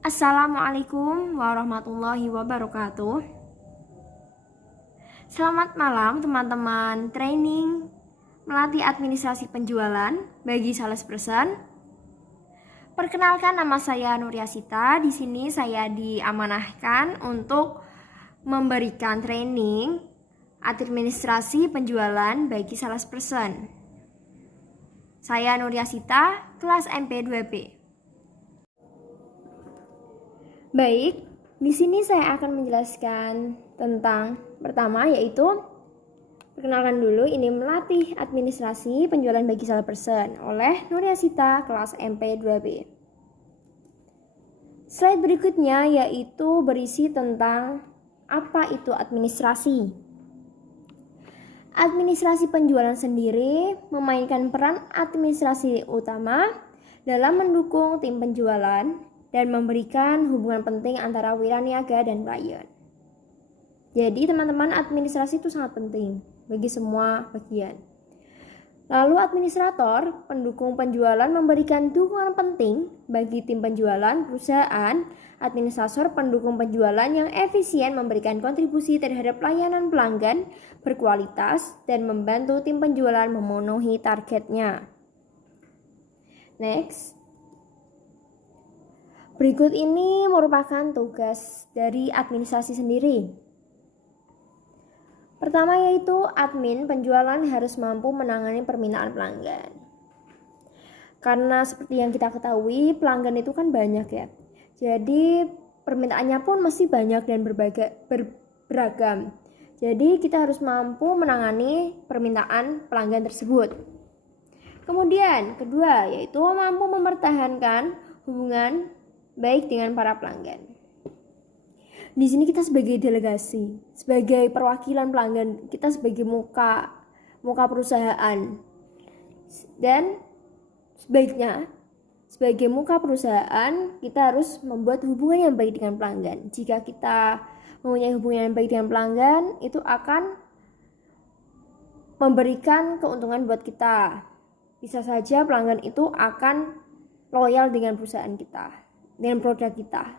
Assalamualaikum warahmatullahi wabarakatuh. Selamat malam teman-teman training melatih administrasi penjualan bagi salesperson. Perkenalkan, nama saya Nuryasita. Di sini saya diamanahkan untuk memberikan training administrasi penjualan bagi salesperson. Saya Nuryasita, kelas MP2B. Baik, di sini saya akan menjelaskan tentang pertama, yaitu perkenalkan dulu, ini melatih administrasi penjualan bagi salesperson oleh Nuryasita, kelas MP2B. Slide berikutnya yaitu berisi tentang apa itu administrasi. Administrasi penjualan sendiri memainkan peran administrasi utama dalam mendukung tim penjualan dan memberikan hubungan penting antara wiraniaga dan klien. Jadi teman-teman, administrasi itu sangat penting bagi semua bagian. Lalu administrator, pendukung penjualan, memberikan dukungan penting bagi tim penjualan perusahaan. Administrator, pendukung penjualan yang efisien, memberikan kontribusi terhadap pelayanan pelanggan berkualitas dan membantu tim penjualan memenuhi targetnya. Next. Berikut ini merupakan tugas dari administrasi sendiri. Pertama yaitu admin penjualan harus mampu menangani permintaan pelanggan. Karena seperti yang kita ketahui, pelanggan itu kan banyak ya. Jadi permintaannya pun masih banyak dan beragam. Jadi kita harus mampu menangani permintaan pelanggan tersebut. Kemudian kedua yaitu mampu mempertahankan hubungan baik dengan para pelanggan. Di sini kita sebagai delegasi, sebagai perwakilan pelanggan, kita sebagai muka perusahaan. Dan sebaiknya sebagai muka perusahaan kita harus membuat hubungan yang baik dengan pelanggan. Jika kita mempunyai hubungan yang baik dengan pelanggan, itu akan memberikan keuntungan buat kita. Bisa saja pelanggan itu akan loyal dengan perusahaan kita, dengan produk kita.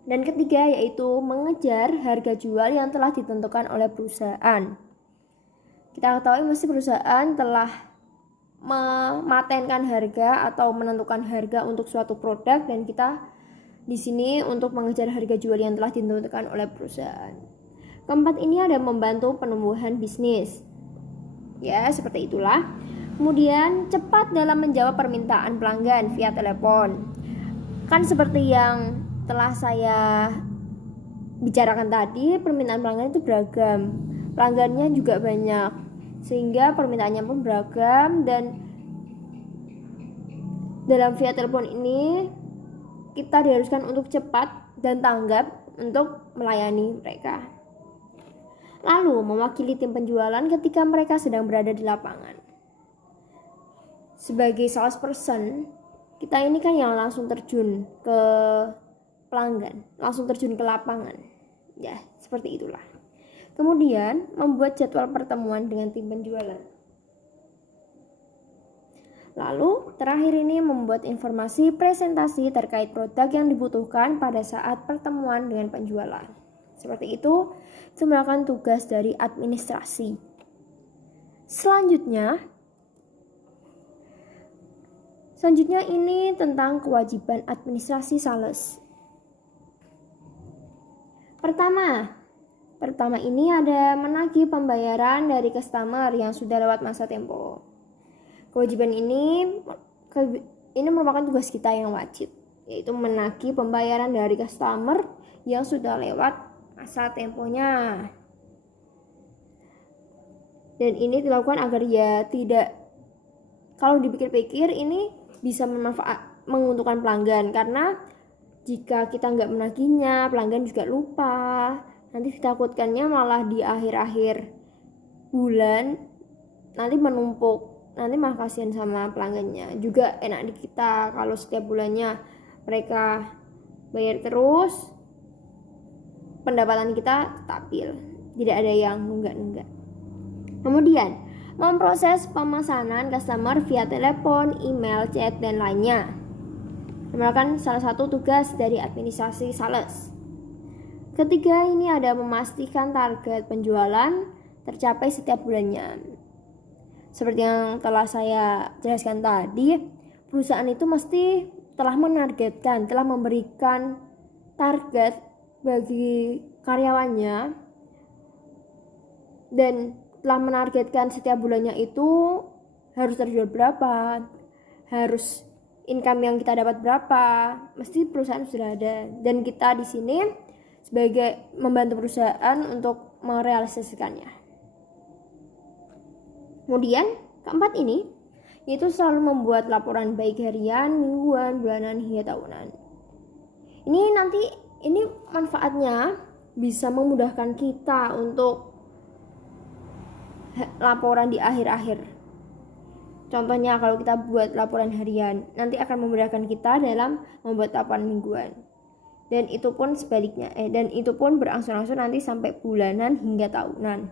Dan ketiga yaitu mengejar harga jual yang telah ditentukan oleh perusahaan. Kita ketahui mesti perusahaan telah mematenkan harga atau menentukan harga untuk suatu produk, dan kita di sini untuk mengejar harga jual yang telah ditentukan oleh perusahaan. Keempat ini ada membantu penumbuhan bisnis. Ya, seperti itulah. Kemudian cepat dalam menjawab permintaan pelanggan via telepon. Kan seperti yang telah saya bicarakan tadi, permintaan pelanggan itu beragam, pelanggannya juga banyak, sehingga permintaannya pun beragam. Dan dalam via telepon ini kita diharuskan untuk cepat dan tanggap untuk melayani mereka. Lalu mewakili tim penjualan ketika mereka sedang berada di lapangan. Sebagai salesperson, kita ini kan yang langsung terjun ke pelanggan, langsung terjun ke lapangan. Ya, seperti itulah. Kemudian, membuat jadwal pertemuan dengan tim penjualan. Lalu, terakhir ini membuat informasi presentasi terkait produk yang dibutuhkan pada saat pertemuan dengan penjualan. Seperti itu merupakan tugas dari administrasi. Selanjutnya ini tentang kewajiban administrasi sales. Pertama ini ada menagih pembayaran dari customer yang sudah lewat masa tempo. Kewajiban ini merupakan tugas kita yang wajib, yaitu menagih pembayaran dari customer yang sudah lewat masa temponya. Dan ini dilakukan agar ya tidak, kalau dipikir-pikir ini bisa menguntungkan pelanggan, karena jika kita nggak menagihnya, pelanggan juga lupa. Nanti ditakutkannya malah di akhir-akhir bulan nanti menumpuk, nanti malah kasihan sama pelanggannya. Juga enak di kita kalau setiap bulannya mereka bayar terus, pendapatan kita stabil, tidak ada yang nunggak-nunggak. Kemudian memproses pemesanan customer via telepon, email, chat, dan lainnya. yang merupakan salah satu tugas dari administrasi sales. Ketiga, ini ada memastikan target penjualan tercapai setiap bulannya. Seperti yang telah saya jelaskan tadi, perusahaan itu mesti telah menargetkan, telah memberikan target bagi karyawannya dan telah menargetkan setiap bulannya itu harus terjual berapa, harus income yang kita dapat berapa, mesti perusahaan sudah ada dan kita di sini sebagai membantu perusahaan untuk merealisasikannya. Kemudian keempat ini yaitu selalu membuat laporan baik harian, mingguan, bulanan hingga tahunan. Ini manfaatnya bisa memudahkan kita untuk laporan di akhir-akhir. Contohnya kalau kita buat laporan harian, nanti akan memudahkan kita dalam membuat laporan mingguan. Dan itu pun sebaliknya, dan itu pun berangsur-angsur nanti sampai bulanan hingga tahunan.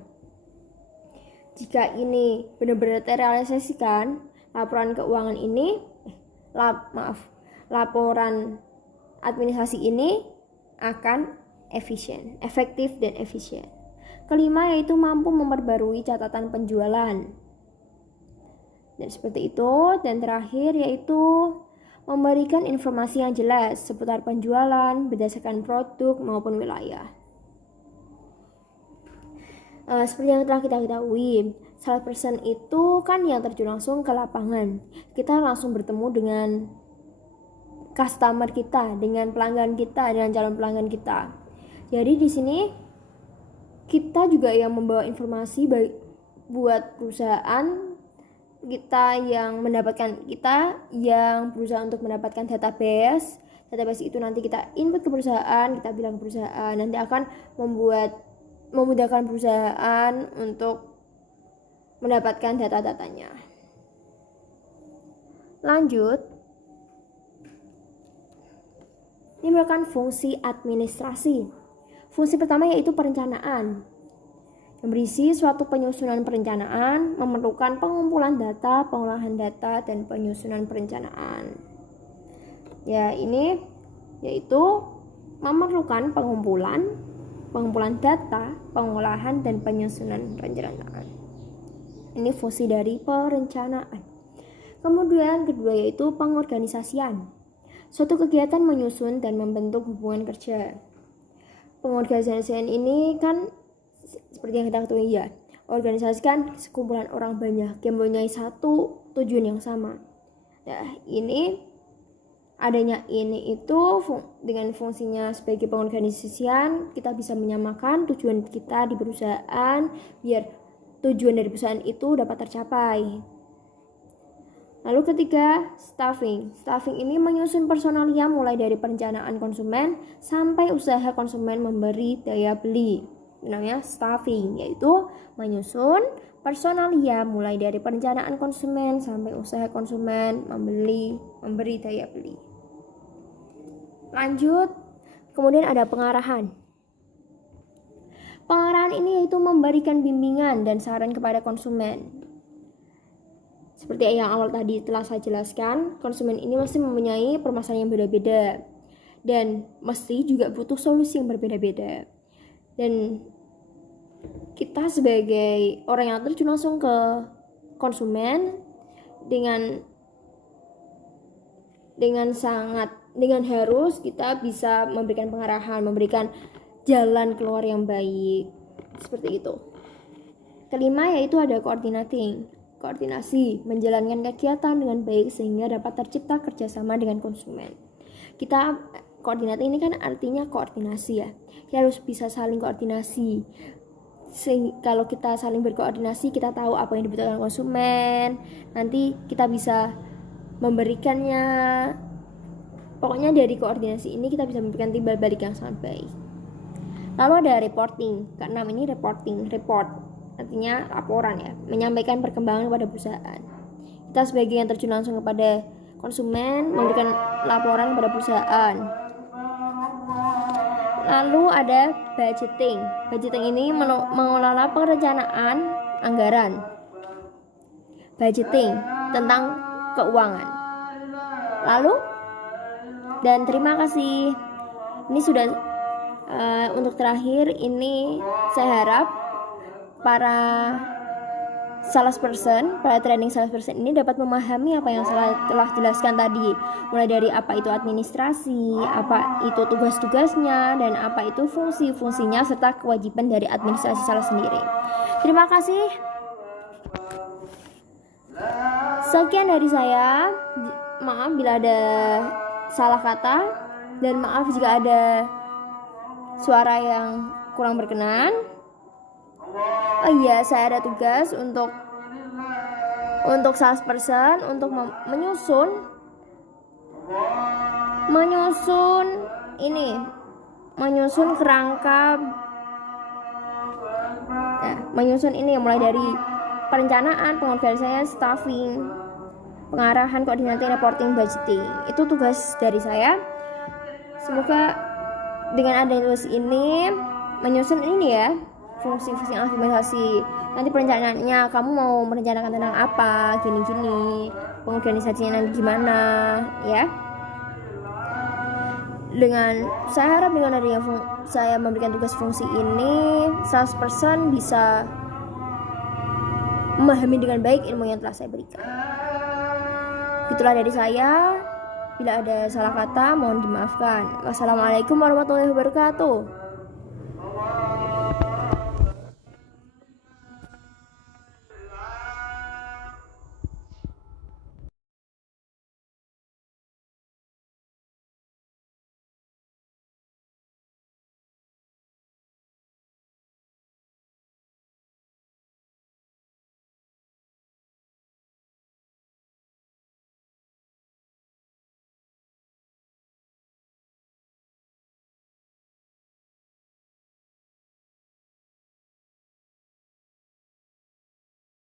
Jika ini benar-benar terrealisasikan, laporan keuangan ini, laporan administrasi ini akan efektif dan efisien. Kelima yaitu mampu memperbarui catatan penjualan. Dan seperti itu, dan terakhir yaitu memberikan informasi yang jelas seputar penjualan berdasarkan produk maupun wilayah. Seperti yang telah kita ketahui, salesperson itu kan yang terjun langsung ke lapangan. Kita langsung bertemu dengan customer kita, dengan pelanggan kita, dengan calon pelanggan kita. Jadi di sini kita juga yang membawa informasi buat perusahaan, kita yang berusaha untuk mendapatkan database itu nanti kita input ke perusahaan, kita bilang ke perusahaan, nanti akan memudahkan perusahaan untuk mendapatkan data-datanya. Lanjut, ini merupakan fungsi administrasi. Fungsi pertama yaitu perencanaan, yang berisi suatu penyusunan perencanaan, memerlukan pengumpulan data, pengolahan data, dan penyusunan perencanaan. Ya, ini yaitu memerlukan pengumpulan data, pengolahan, dan penyusunan perencanaan. Ini fungsi dari perencanaan. Kemudian kedua yaitu pengorganisasian. Suatu kegiatan menyusun dan membentuk hubungan kerja. Pengorganisasian ini kan seperti yang kita ketahui ya, organisasi kan sekumpulan orang banyak yang mempunyai satu tujuan yang sama. Nah, adanya ini itu dengan fungsinya sebagai pengorganisasian, kita bisa menyamakan tujuan kita di perusahaan biar tujuan dari perusahaan itu dapat tercapai. Lalu ketiga, staffing. Staffing ini menyusun personalia mulai dari perencanaan konsumen sampai usaha konsumen memberi daya beli. Namanya staffing, yaitu menyusun personalia mulai dari perencanaan konsumen sampai usaha konsumen memberi daya beli. Lanjut, kemudian ada pengarahan. Pengarahan ini yaitu memberikan bimbingan dan saran kepada konsumen. Seperti yang awal tadi telah saya jelaskan, konsumen ini mesti mempunyai permasalahan yang berbeda dan mesti juga butuh solusi yang berbeda-beda. Dan kita sebagai orang yang terjun langsung ke konsumen dengan harus kita bisa memberikan pengarahan, memberikan jalan keluar yang baik. Seperti itu. Kelima yaitu ada koordinasi, menjalankan kegiatan dengan baik sehingga dapat tercipta kerjasama dengan konsumen. Koordinasi ini kan artinya koordinasi ya. Kita harus bisa saling koordinasi. Kalau kita saling berkoordinasi, kita tahu apa yang dibutuhkan konsumen. Nanti kita bisa memberikannya. Pokoknya dari koordinasi ini kita bisa memberikan timbal balik yang sangat baik. Lalu ada reporting. Keenam ini report. Artinya laporan ya, menyampaikan perkembangan kepada perusahaan. Kita sebagai yang terjun langsung kepada konsumen memberikan laporan kepada perusahaan. Lalu ada budgeting. Budgeting ini mengelola perencanaan anggaran. Budgeting tentang keuangan. Lalu Dan terima kasih. Ini sudah untuk terakhir, ini saya harap para salesperson, para training salesperson ini dapat memahami apa yang saya telah jelaskan tadi, mulai dari apa itu administrasi, apa itu tugas-tugasnya, dan apa itu fungsi-fungsinya serta kewajiban dari administrasi sales sendiri. Terima kasih. Sekian dari saya. Maaf bila ada salah kata, dan maaf jika ada suara yang kurang berkenan. Oh iya, saya ada tugas untuk salesperson untuk menyusun kerangka, menyusun ini mulai dari perencanaan, pengorganisasian, staffing, pengarahan, koordinasi, reporting, budgeting. Itu tugas dari saya. Semoga dengan adanya tugas ini menyusun ini ya, fungsi-fungsi organisasi. Nanti perencanaannya kamu mau merencanakan tentang apa, gini-gini, pengorganisasinya nanti gimana ya. Dengan saya harap dengan adanya saya memberikan tugas fungsi ini, salesperson bisa memahami dengan baik ilmu yang telah saya berikan. Itulah dari saya. Bila ada salah kata mohon dimaafkan. Wassalamualaikum warahmatullahi wabarakatuh.